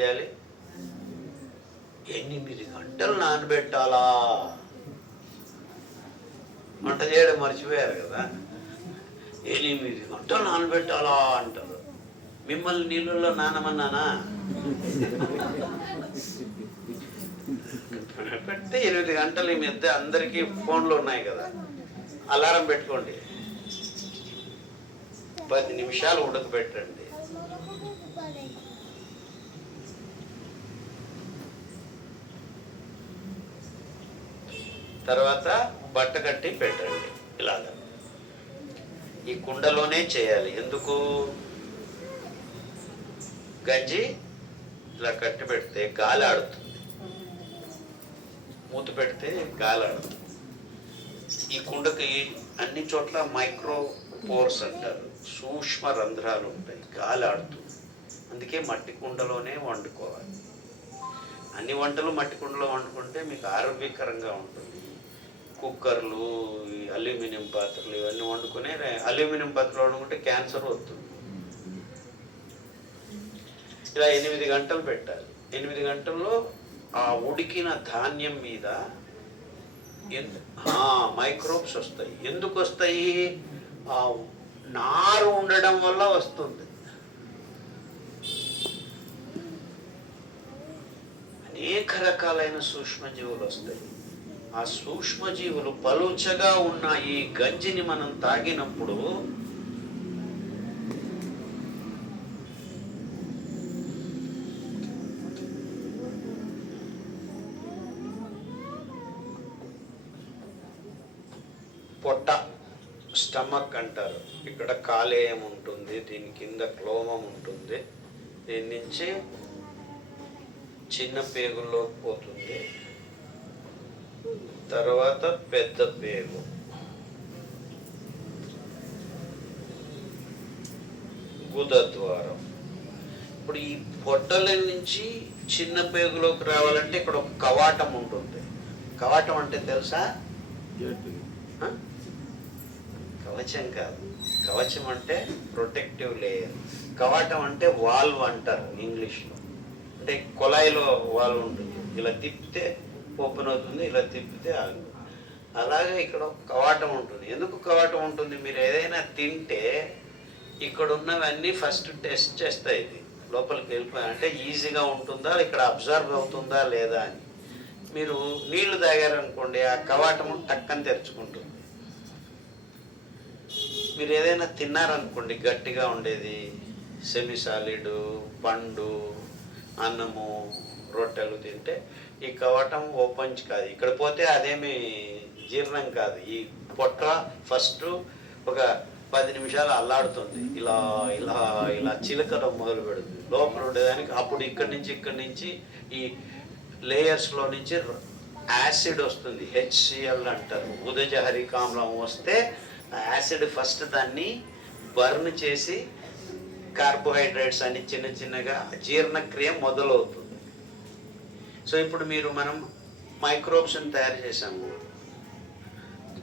చేయాలి? 8 గంటలు నానబెట్టాలా? వంట చేయడం మర్చిపోయారు కదా. 8 గంటలు నానబెట్టాలా అంటారు. మిమ్మల్ని నీళ్ళల్లో నానమన్నానా? పెడితే 8 గంటలు. ఈ మధ్య అందరికీ ఫోన్లు ఉన్నాయి కదా, అలారం పెట్టుకోండి, 10 నిమిషాలు ఉడకబెట్టండి. తర్వాత బట్ట కట్టి పెట్టండి. ఇలాగా ఈ కుండలోనే చేయాలి. ఎందుకు? గంజి ఇలా కట్టి పెడితే గాలి ఆడుతుంది, మూత పెడితే గాలి ఆడుతుంది. ఈ కుండకి అన్ని చోట్ల మైక్రో పోర్స్ అంటారు, సూక్ష్మ రంధ్రాలు ఉంటాయి, గాలి ఆడుతుంది. అందుకే మట్టి కుండలోనే వండుకోవాలి. అన్ని వంటలు మట్టి కుండలో వండుకుంటే మీకు ఆరోగ్యకరంగా ఉంటుంది. కుక్కర్లు, అల్యూమినియం పాత్రలు ఇవన్నీ వండుకునే, అల్యూమినియం పాత్రలు వండుకుంటే క్యాన్సర్ వస్తుంది. ఇలా 8 గంటలు పెట్టాలి. 8 గంటల్లో ఆ ఉడికిన ధాన్యం మీద మైక్రోబ్స్ వస్తాయి. ఎందుకు వస్తాయి? ఆ నారు ఉండడం వల్ల వస్తుంది. అనేక రకాలైన సూక్ష్మజీవులు వస్తాయి. ఆ సూక్ష్మజీవులు పలుచగా ఉన్న ఈ గంజిని మనం తాగినప్పుడు పొట్ట, స్టమక్ అంటారు. ఇక్కడ కాలేయం ఉంటుంది, దీని కింద క్లోమం ఉంటుంది, దీని నుంచి చిన్న పేగుల్లోకి పోతుంది, తర్వాత పెద్ద పేగు, గుదద్వారం. ఇప్పుడు ఈ పొట్టల నుంచి చిన్న పేగులోకి రావాలంటే ఇక్కడ ఒక కవాటం ఉంటుంది. కవాటం అంటే తెలుసా? కవచం కాదు. కవచం అంటే ప్రొటెక్టివ్ లేయర్. కవాటం అంటే వాల్వ్ అంటారు ఇంగ్లీష్లో. అంటే కొలాయిలో వాల్వ్ ఉంటుంది, ఇలా తిప్పితే ఓపెన్ అవుతుంది, ఇలా తిప్పితే ఆగుతుంది. అలాగే ఇక్కడ కవాటం ఉంటుంది. ఎందుకు కవాటం ఉంటుంది? మీరు ఏదైనా తింటే ఇక్కడ ఉన్నవన్నీ ఫస్ట్ టెస్ట్ చేస్తాయి, ఇది లోపలికి వెళ్ళిపోయి అంటే ఈజీగా ఉంటుందా, ఇక్కడ అబ్జర్వ్ అవుతుందా లేదా అని. మీరు నీళ్లు తాగారనుకోండి, ఆ కవాటము టక్కని తెరుచుకుంటుంది. మీరు ఏదైనా తిన్నారనుకోండి గట్టిగా ఉండేది, సెమీ సాలిడ్, పండు, అన్నము, రొట్టెలు తింటే ఈ కవాటం ఓపెన్ కాదు, ఇక్కడ పోతే అదేమి జీర్ణం కాదు. ఈ పొట్ట ఫస్ట్ ఒక 10 నిమిషాలు అల్లాడుతుంది, ఇలా ఇలా ఇలా చిలకడం మొదలు పెడుతుంది లోపల ఉండేదానికి. అప్పుడు ఇక్కడి నుంచి ఈ లేయర్స్లో నుంచి యాసిడ్ వస్తుంది, HCl అంటారు, ఉదజహరికామ్లం. వస్తే యాసిడ్ ఫస్ట్ దాన్ని బర్న్ చేసి కార్బోహైడ్రేట్స్ అన్ని చిన్న చిన్నగా జీర్ణక్రియ మొదలవుతుంది. సో ఇప్పుడు మనం మైక్రోబ్స్ని తయారు చేసాము,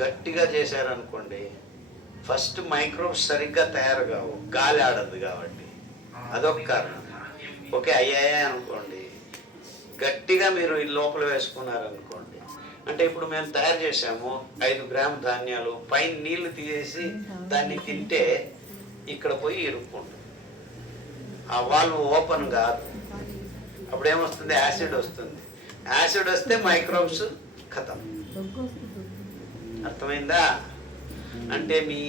గట్టిగా చేశారనుకోండి, ఫస్ట్ మైక్రోబ్స్ సరిగ్గా తయారు కావు, గాలి ఆడదు కాబట్టి, అదొక కారణం. ఓకే అయ్యాయా అనుకోండి, గట్టిగా మీరు ఈ లోపల వేసుకున్నారనుకోండి, అంటే ఇప్పుడు మేము తయారు చేసాము 5 గ్రాము ధాన్యాలు, పైన నీళ్లు తీసేసి దాన్ని తింటే ఇక్కడ పోయి ఇరుక్కుంటుంది, ఆ వాల్వ్ ఓపెన్ కాదు. అప్పుడు ఏమొస్తుంది? యాసిడ్ వస్తుంది. యాసిడ్ వస్తే మైక్రోబ్స్ ఖతం. అర్థమైందా? అంటే మీ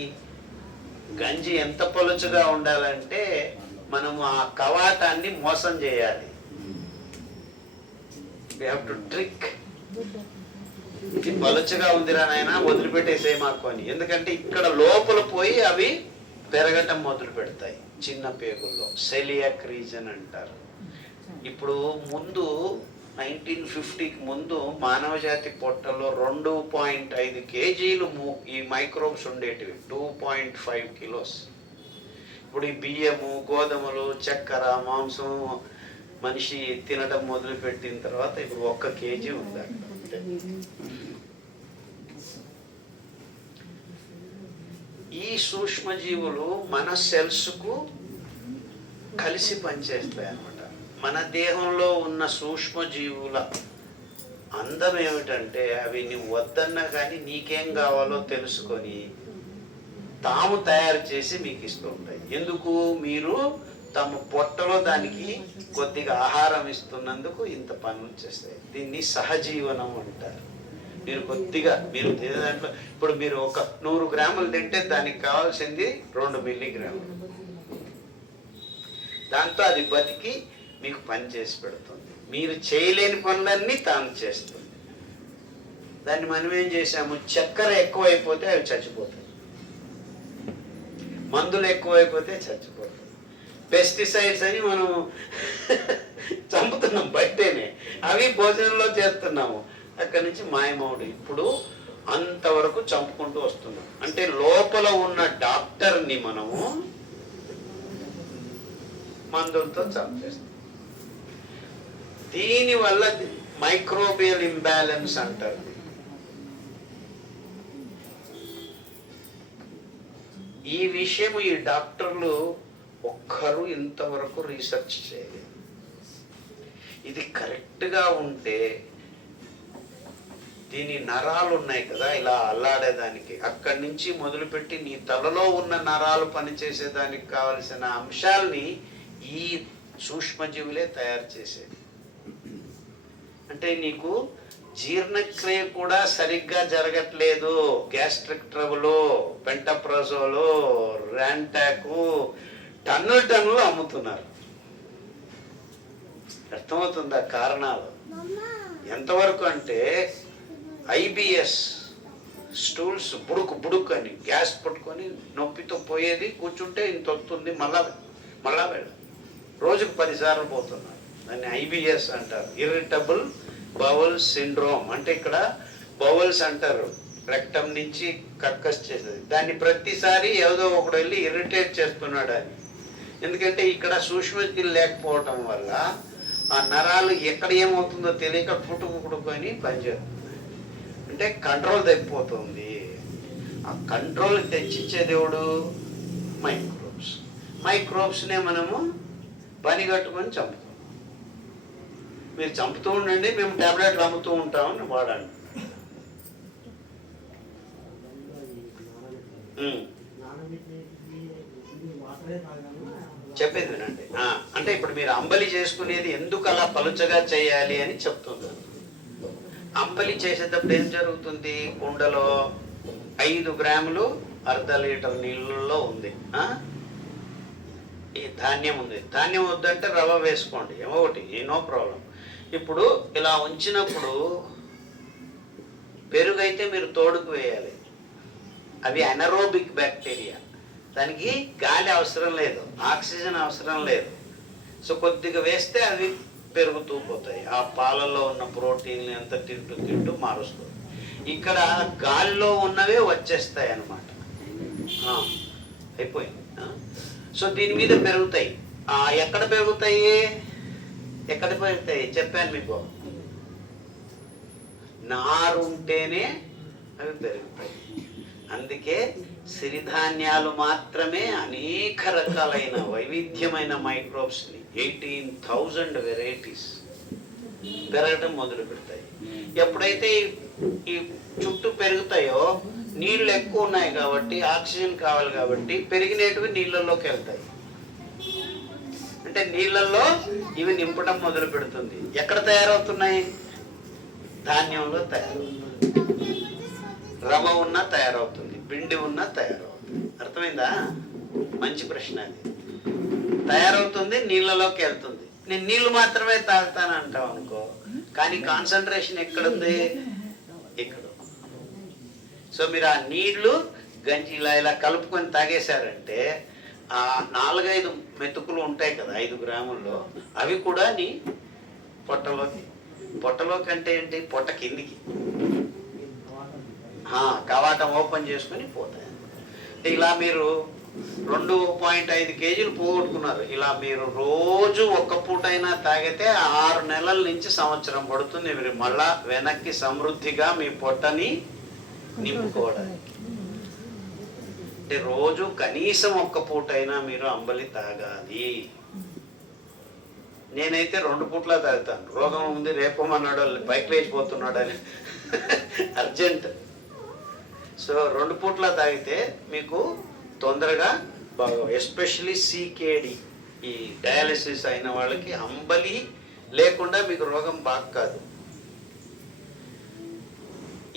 గంజి ఎంత పలుచగా ఉండాలంటే మనము ఆ కవాటాన్ని మోసం చేయాలి. We have to trick. ఇది పలుచగా ఉందిరా నాయనా, వదిలిపెట్టేసే మాకు అని. ఎందుకంటే ఇక్కడ లోపల పోయి అవి పెరగటం మొదలు పెడతాయి చిన్న పేగుల్లో, సెలియాక్ రీజన్ అంటారు. ఇప్పుడు ముందు 1950కి ముందు మానవ జాతి పొట్టలో 2.5 కేజీలు ఈ మైక్రోబ్స్ ఉండేటివి, 2.5 కిలోస్. ఇప్పుడు ఈ బియ్యము, గోధుమలు, చక్కెర, మాంసం మనిషి తినడం మొదలు పెట్టిన తర్వాత ఇప్పుడు 1 కేజీ ఉంది. ఈ సూక్ష్మజీవులు మన సెల్స్కు కలిసి పనిచేస్తాయి అన్నమాట. మన దేహంలో ఉన్న సూక్ష్మజీవుల అందం ఏమిటంటే అవి నువ్వు వద్దన్నా కానీ నీకేం కావాలో తెలుసుకొని తాము తయారు చేసి మీకు ఇస్తూ ఉంటాయి. ఎందుకు? మీరు తమ పొట్టలో దానికి కొద్దిగా ఆహారం ఇస్తున్నందుకు ఇంత పనులు చేస్తాయి. దీన్ని సహజీవనం అంటారు. మీరు కొద్దిగా మీరు తినే దాంట్లో ఇప్పుడు మీరు ఒక 100 గ్రాములు తింటే దానికి కావాల్సింది 2 మిల్లీగ్రాములు. దాంతో అది బతికి మీకు పని చేసి పెడుతుంది. మీరు చేయలేని పనులన్నీ తాను చేస్తుంది. దాన్ని మనం ఏం చేసాము? చక్కెర ఎక్కువైపోతే అవి చచ్చిపోతాయి, మందులు ఎక్కువైపోతే చచ్చిపోతాయి. పెస్టిసైడ్స్ అని మనం చంపుతున్నాం బయటనే, అవి భోజనంలో చేస్తున్నాము, అక్కడి నుంచి మాయమవుడు. ఇప్పుడు అంతవరకు చంపుకుంటూ వస్తున్నాం. అంటే లోపల ఉన్న డాక్టర్ని మనము మందులతో చంపేస్తాం. దీనివల్ల మైక్రోబియల్ ఇంబ్యాలెన్స్ అంటారు. ఈ విషయం ఈ డాక్టర్లు ఒక్కరు ఇంతవరకు రీసెర్చ్ చేయలేదు. ఇది కరెక్ట్గా ఉంటే దీని నరాలు ఉన్నాయి కదా ఇలా అల్లాడేదానికి, అక్కడి నుంచి మొదలుపెట్టి నీ తలలో ఉన్న నరాలు పనిచేసేదానికి కావలసిన అంశాలని ఈ సూక్ష్మజీవులే తయారు చేసేది. అంటే నీకు జీర్ణక్రియ కూడా సరిగ్గా జరగట్లేదు, గ్యాస్ట్రిక్ ట్రబుల్, పెంటప్రజోలు, ర్యాంటాకు టన్నులు అమ్ముతున్నారు. అర్థమవుతుందా కారణాలు ఎంతవరకు అంటే ఐబిఎస్ స్టూల్స్ బుడుకు అని గ్యాస్ పట్టుకొని నొప్పితో పోయేది, కూర్చుంటే ఇంత వస్తుంది, మళ్ళా వెళ్ళ రోజుకు 10 సార్లు పోతున్నారు. దాన్ని ఐబిఎస్ అంటారు, ఇరిటబుల్ బౌల్ సిండ్రోమ్. అంటే ఇక్కడ బౌల్స్ అంటారు రెక్టమ్ నుంచి కక్కస్ చేసేది. దాన్ని ప్రతిసారి ఏదో ఒకడు వెళ్ళి ఇరిటేట్ చేస్తున్నాడు అని. ఎందుకంటే ఇక్కడ సూక్ష్మజీవులు లేకపోవటం వల్ల ఆ నరాలు ఎక్కడ ఏమవుతుందో తెలియక పుట్టుకుని పనిచేస్తుంది. అంటే కంట్రోల్ తప్పిపోతుంది. ఆ కంట్రోల్ తెచ్చిచ్చే దేవుడు మైక్రోబ్స్నే మనము పని కట్టుకొని చంపుతాం. మీరు చంపుతూ ఉండండి, మేము టాబ్లెట్లు అమ్ముతూ ఉంటామని వాడండి. చెప్పేది వినండి. అంటే ఇప్పుడు మీరు అంబలి చేసుకునేది ఎందుకు అలా పలుచగా చేయాలి అని చెప్తున్నారు. అంబలి చేసేటప్పుడు ఏం జరుగుతుంది? కుండలో 5 గ్రాములు 1/2 లీటర్ నీళ్ళలో ఉంది, ఈ ధాన్యం ఉంది. ధాన్యం వద్దంటే రవ్వ వేసుకోండి, ఏమో ఒకటి, నో ప్రాబ్లం. ఇప్పుడు ఇలా ఉంచినప్పుడు పెరుగు అయితే మీరు తోడుకు వేయాలి. అవి అనరోబిక్ బ్యాక్టీరియా, దానికి గాలి అవసరం లేదు, ఆక్సిజన్ అవసరం లేదు. సో కొద్దిగా వేస్తే అవి పెరుగుతూ పోతాయి. ఆ పాలలో ఉన్న ప్రోటీన్ ఎంత తింటూ మారుస్తుంది. ఇక్కడ గాలిలో ఉన్నవే వచ్చేస్తాయి అన్నమాట. అయిపోయింది. సో దీని మీద పెరుగుతాయి. ఎక్కడ పెరుగుతాయి? చెప్పాను మీకు, నారు ఉంటేనే అవి పెరుగుతాయి. అందుకే సిరిధాన్యాలు మాత్రమే అనేక రకాలైన వైవిధ్యమైన మైక్రోబ్స్ని 18,000 వెరైటీస్ పెరగటం మొదలు పెడతాయి. ఎప్పుడైతే ఈ చుట్టూ పెరుగుతాయో నీళ్ళు ఎక్కువ ఉన్నాయి కాబట్టి, ఆక్సిజన్ కావాలి కాబట్టి పెరిగినవి నీళ్ళల్లోకి వెళ్తాయి. అంటే నీళ్ళల్లో ఇవి నింపడం మొదలు పెడుతుంది. ఎక్కడ తయారవుతున్నాయి? ధాన్యంలో తయారవుతుంది, రవ్వ ఉన్నా తయారవుతుంది, పిండి ఉన్నా తయారవుతుంది. అర్థమైందా? మంచి ప్రశ్న అది. తయారవుతుంది, నీళ్ళలోకి వెళ్తుంది. నేను నీళ్ళు మాత్రమే తాగుతాను అంటావు అనుకో, కానీ కాన్సన్ట్రేషన్ ఎక్కడుంది? ఇక్కడ. సో మీరు ఆ నీళ్లు గంజి ఇలా కలుపుకొని తాగేశారంటే ఆ 4-5 మెతుకులు ఉంటాయి కదా 5 గ్రాముల్లో, అవి కూడా నీ పొట్టలోకి అంటే ఏంటి? పొట్ట కిందికి కవాటం ఓపెన్ చేసుకుని పోతాయి. అంటే ఇలా మీరు 2.5 కేజీలు పోగొట్టుకున్నారు. ఇలా మీరు రోజు ఒక్క పూటైనా తాగితే 6 నెలల నుంచి సంవత్సరం పడుతుంది మీరు మళ్ళా వెనక్కి సమృద్ధిగా మీ పొట్టని నింపుకోవడానికి. అంటే రోజు కనీసం ఒక్క పూటైనా మీరు అంబలి తాగాలి. నేనైతే 2 పూట్ల తాగుతాను. రోగం ఉంది రేపమన్నాడు బైక్ లేచిపోతున్నాడు అని అర్జెంట్. సో 2 పూట్ల తాగితే మీకు తొందరగా బాగా, ఎస్పెషలీ సీకేడి ఈ డయాలసిస్ అయిన వాళ్ళకి అంబలి లేకుండా మీకు రోగం బాగా కాదు.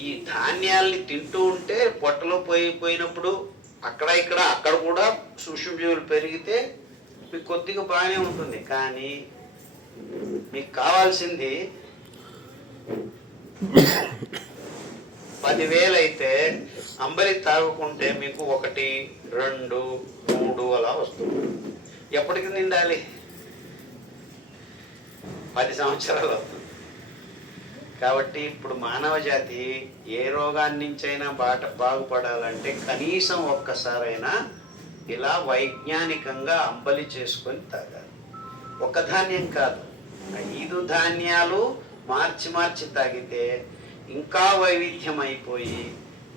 ఈ ధాన్యాల్ని తింటూ ఉంటే పొట్టలో పోయినప్పుడు అక్కడ కూడా సూక్ష్మజీవులు పెరిగితే మీకు కొద్దిగా బాగానే ఉంటుంది. కానీ మీకు కావాల్సింది 10,000 అయితే అంబలి తాగుకుంటే మీకు 1, 2, 3 అలా వస్తుంది. ఎప్పటికి నిండాలి? 10 సంవత్సరాలు అవుతుంది. కాబట్టి ఇప్పుడు మానవ జాతి ఏ రోగాన్ని నుంచైనా బాగుపడాలంటే కనీసం ఒక్కసారైనా ఇలా వైజ్ఞానికంగా అంబలి చేసుకొని తాగాలి. ఒక ధాన్యం కాదు, 5 ధాన్యాలు మార్చి తాగితే ఇంకా వైవిధ్యం అయిపోయి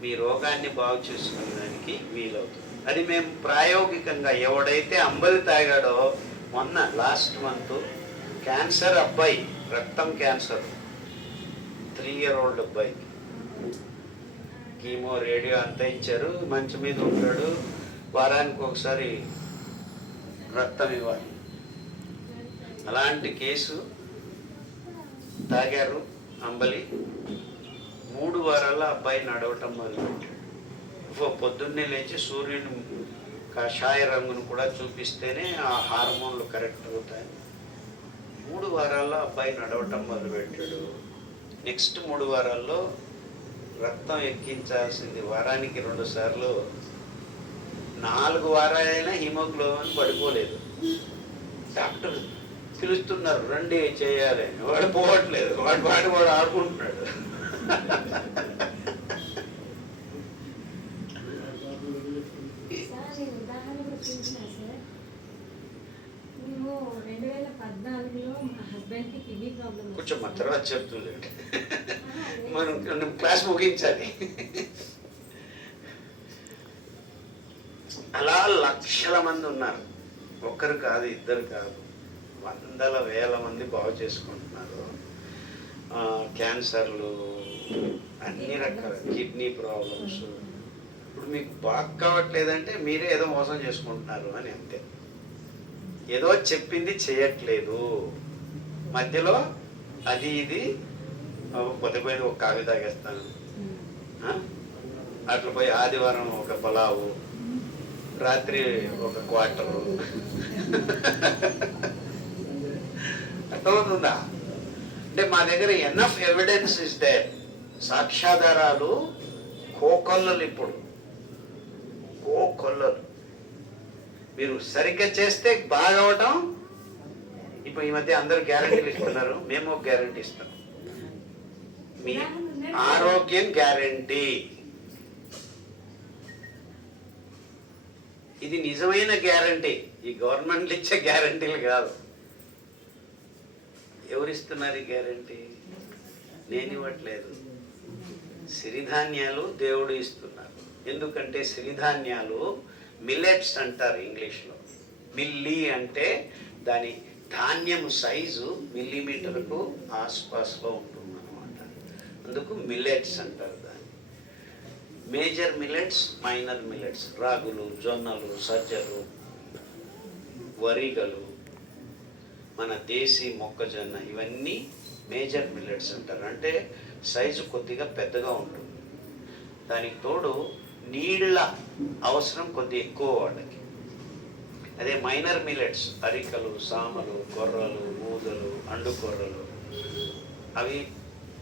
మీ రోగాన్ని బాగు చేసుకునేదానికి వీలవుతుంది. అది మేము ప్రాయోగికంగా ఎవడైతే అంబలి తాగాడో, మొన్న లాస్ట్ మంత్ క్యాన్సర్ అబ్బాయి, రక్తం క్యాన్సర్ 3 year old అబ్బాయి, కీమో రేడియో అంతా ఇచ్చారు, మంచం మీద ఉంటాడు, వారానికి ఒకసారి రక్తం ఇవ్వాలి. అలాంటి కేసు తాగారు అంబలి. 3 వారాల్లో అబ్బాయి నడవటం మొదలుపెట్టాడు. పొద్దున్నే లేచి సూర్యుని కాషాయ రంగును కూడా చూపిస్తేనే ఆ హార్మోన్లు కరెక్ట్ అవుతాయి. 3 వారాల్లో అబ్బాయి నడవటం మొదలుపెట్టాడు. నెక్స్ట్ 3 వారాల్లో రక్తం ఎక్కించాల్సింది వారానికి 2 సార్లు. 4 వారాలైనా హిమోగ్లోబిన్ పడిపోలేదు. డాక్టర్ పిలుస్తున్నారు, రండి చేయాలి. వాడు పోవట్లేదు, వాడు ఆడుకుంటున్నాడు. కొంచెం మా తర్వాత చెప్తుంది, మనం క్లాస్ ముగించాలి. అలా లక్షల మంది ఉన్నారు, ఒక్కరు కాదు, ఇద్దరు కాదు, వందల వేల మంది బాగు చేసుకుంటున్నారు. క్యాన్సర్లు, అన్ని రకాల కిడ్నీ ప్రాబ్లమ్స్. ఇప్పుడు మీకు బాగా కావట్లేదంటే మీరే ఏదో మోసం చేసుకుంటున్నారు అని అంతే. ఏదో చెప్పింది చేయట్లేదు, మధ్యలో అది ఇది పొద్దుపోయి ఒక కాఫీ తాగేస్తాను, అట్లా పోయి ఆదివారం ఒక పలావు, రాత్రి ఒక క్వార్టరు, అర్థమవుతుందా? అంటే మా దగ్గర ఎనఫ్ ఎవిడెన్స్ ఇస్ దేర్. సాక్ష్యాధారాలు కోకొల్లలు. ఇప్పుడు కోకొల్లలు మీరు సరిగ్గా చేస్తే బాగా అవటం. ఇప్పుడు ఈ మధ్య అందరూ గ్యారంటీలు ఇస్తున్నారు, మేము ఒక గ్యారంటీ ఇస్తాం, మీ ఆరోగ్యం గ్యారంటీ. ఇది నిజమైన గ్యారంటీ, ఈ గవర్నమెంట్ ఇచ్చే గ్యారంటీలు కాదు. ఎవరిస్తున్నారు ఈ గ్యారంటీ? నేను ఇవ్వట్లేదు, సిరిధాన్యాలు దేవుడు ఇస్తున్నారు. ఎందుకంటే సిరిధాన్యాలు మిల్లెట్స్ అంటారు ఇంగ్లీష్లో. మిల్లీ అంటే దాని ధాన్యము సైజు మిల్లీమీటర్కు ఆస్పాస్లో ఉంటుంది అన్నమాట. అందుకు మిల్లెట్స్ అంటారు దాన్ని. మేజర్ మిల్లెట్స్, మైనర్ మిల్లెట్స్, రాగులు, జొన్నలు, సజ్జలు, వరిగలు, మన దేశీ మొక్కజొన్న, ఇవన్నీ మేజర్ మిల్లెట్స్ అంటారు. అంటే సైజు కొద్దిగా పెద్దగా ఉంటుంది. దానికి తోడు నీళ్ళ అవసరం కొద్దిగా ఎక్కువ వాళ్ళకి. అదే మైనర్ మిల్లెట్స్, అరికలు, సామలు, కొర్రలు, ఊదలు, అండుకొర్రలు, అవి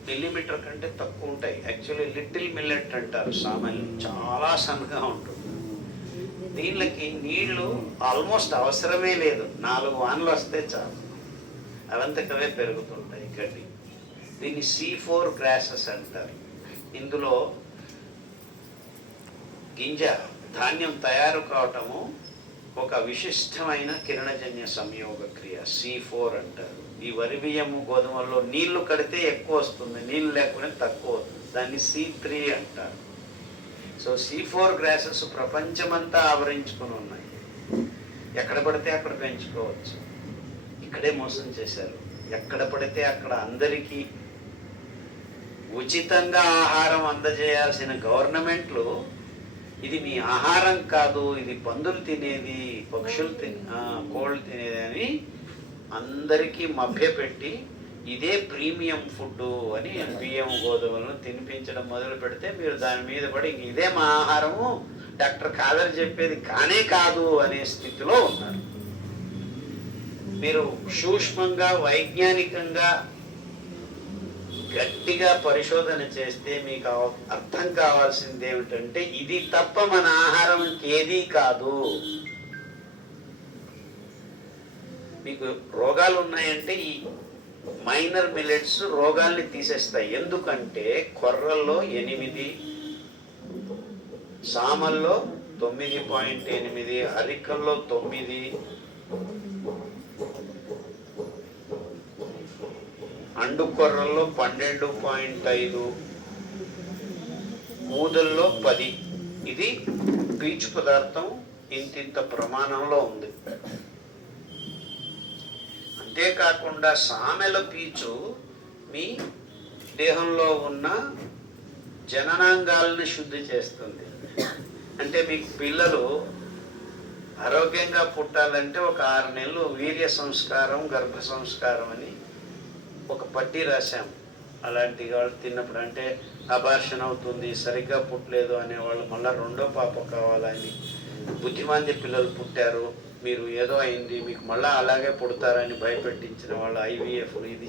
మిల్లీమీటర్ కంటే తక్కువ ఉంటాయి. యాక్చువల్లీ లిటిల్ మిల్లెట్ అంటారు సామాన్లు, చాలా సన్నగా ఉంటుంది. దీనికి నీళ్లు ఆల్మోస్ట్ అవసరమే లేదు, 4 వానలు వస్తే చాలు, అవంతకవే పెరుగుతుంటాయి గడ్డి. దీన్ని C4 గ్రాసెస్ అంటారు. ఇందులో గింజ ధాన్యం తయారు కావటము ఒక విశిష్టమైన కిరణజన్య సంయోగ క్రియ, C4 అంటారు. ఈ వరి బియ్యము, గోధుమల్లో నీళ్లు కడితే ఎక్కువ వస్తుంది, నీళ్ళు లేకుండా తక్కువ వస్తుంది, దాన్ని C3 అంటారు. సో C4 గ్రాసెస్ ప్రపంచమంతా ఆవరించుకుని ఉన్నాయి, ఎక్కడ పడితే అక్కడ పెంచుకోవచ్చు. ఇక్కడే మోసం చేశారు. ఎక్కడ పడితే అక్కడ అందరికీ ఉచితంగా ఆహారం అందజేయాల్సిన గవర్నమెంట్లు ఇది మీ ఆహారం కాదు, ఇది పందులు తినేది, పక్షులు కోళ్ళు తినేది అని అందరికీ మభ్యపెట్టి ఇదే ప్రీమియం ఫుడ్ అని బియ్యం గోధుమలను తినిపించడం మొదలు పెడితే మీరు దాని మీద పడి ఇదే మా ఆహారము, డాక్టర్ ఖాదర్ చెప్పేది కానే కాదు అనే స్థితిలో ఉన్నారు. మీరు సూక్ష్మంగా వైజ్ఞానికంగా గట్టిగా పరిశోధన చేస్తే మీకు అర్థం కావాల్సింది ఏమిటంటే ఇది తప్ప మన ఆహారం ఇంకేదీ కాదు. మీకు రోగాలు ఉన్నాయంటే ఈ మైనర్ మిల్లెట్స్ రోగాల్ని తీసేస్తాయి. ఎందుకంటే కొర్రల్లో 8, సామల్లో 9.8, అరికల్లో 9, అండు కొర్రల్లో 12.5, ఊదల్లో 10. ఇది పీచు పదార్థం ఇంతింత ప్రమాణంలో ఉంది. అంతేకాకుండా సామెల పీచు మీ దేహంలో ఉన్న జననాంగాలను శుద్ధి చేస్తుంది. అంటే మీకు పిల్లలు ఆరోగ్యంగా పుట్టాలంటే ఒక 6 నెలలు వీర్య సంస్కారం, గర్భ సంస్కారం అని ఒక పట్టీ రాశాం. అలాంటి వాళ్ళు తిన్నప్పుడు అంటే అబార్షన్ అవుతుంది, సరిగ్గా పుట్టలేదు అనేవాళ్ళు మళ్ళీ రెండో పాప కావాలని, బుద్ధిమాంద్య పిల్లలు పుట్టారు, మీరు ఏదో అయింది మీకు మళ్ళీ అలాగే పుడతారని భయపెట్టించిన వాళ్ళు IVF ఇది